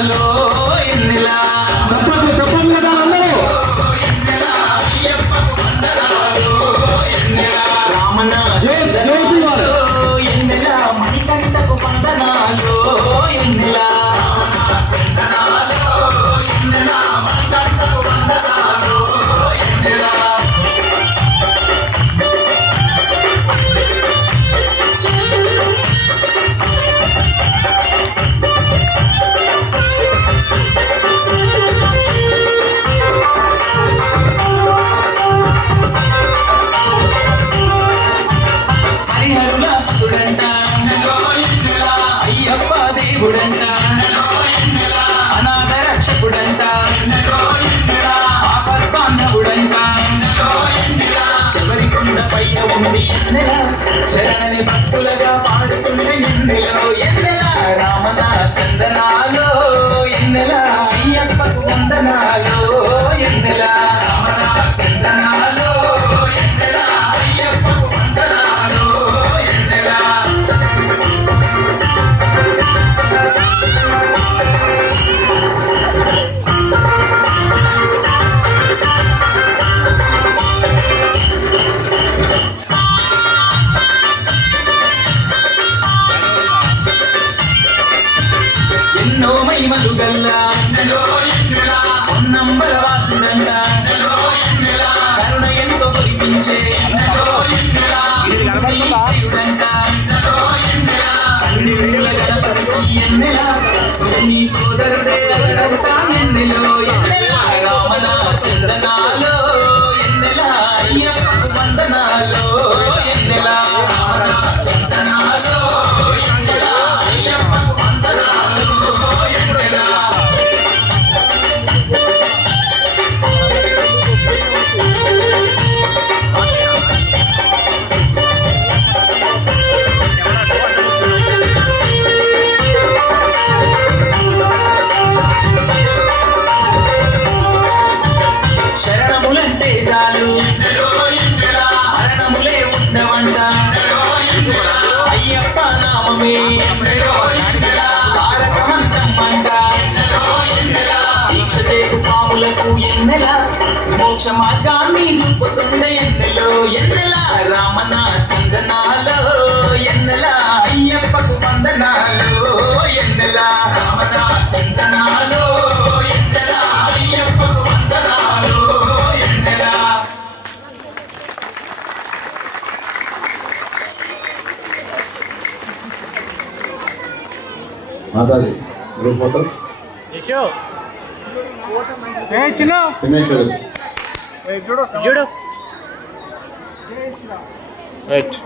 వందనాలో ఎన్నెలా రామన ఎన్నెలా మణికంఠకు వందనాలో ఎన్నెలా అయ్యప్ప దేవుడంట అనాథ రక్షకుడంట ఆపద్బాంధవుడంట శబరికొండ పైన ఉండి ఎన్నెల శరణని భక్తులుగా పాడుతున్న ఎన్నెలో ఎన్నెల రామన చందనాలో ఎన్నెల అయ్యప్పకు వందనాలో ఎన్నెల రామన చందనాలో ఎన్నెల అయ్యప్పకు వందనాలో ఎన్నెల ఎన్నో మహిమలు గల్లా నంబల వాసుడంట కరుణ ఎంతో కురిపించే నీ సోదరుడే ఎన్నెలో రామన చందనాలో ఎన్నెల అయ్యప్పకు వందనాలో ఎన్నెల రామన చందనాలో ఎన్నెల అయ్యప్పకు వందనాలో ఎన్నెల శరణములంటే చాలు మరణములే ఉండవంట అయ్యప్ప నామమే తారకమంతం అంట దీక్ష చేకు పాములకు ఎన్నెల మోక్ష మార్గాన్ని చూపుతుండ ఎన్నెలో ఎన్నెల రామన చందనాలో ఎన్నెల అయ్యప్పకు వందనాలో ఎన్నెల రామన చందనాలో ఎన్నెల అయ్యప్పకు వందనాలో ఎన్నెల మాతాజీ గ్రూప్ ఫోటో చూడు రైట్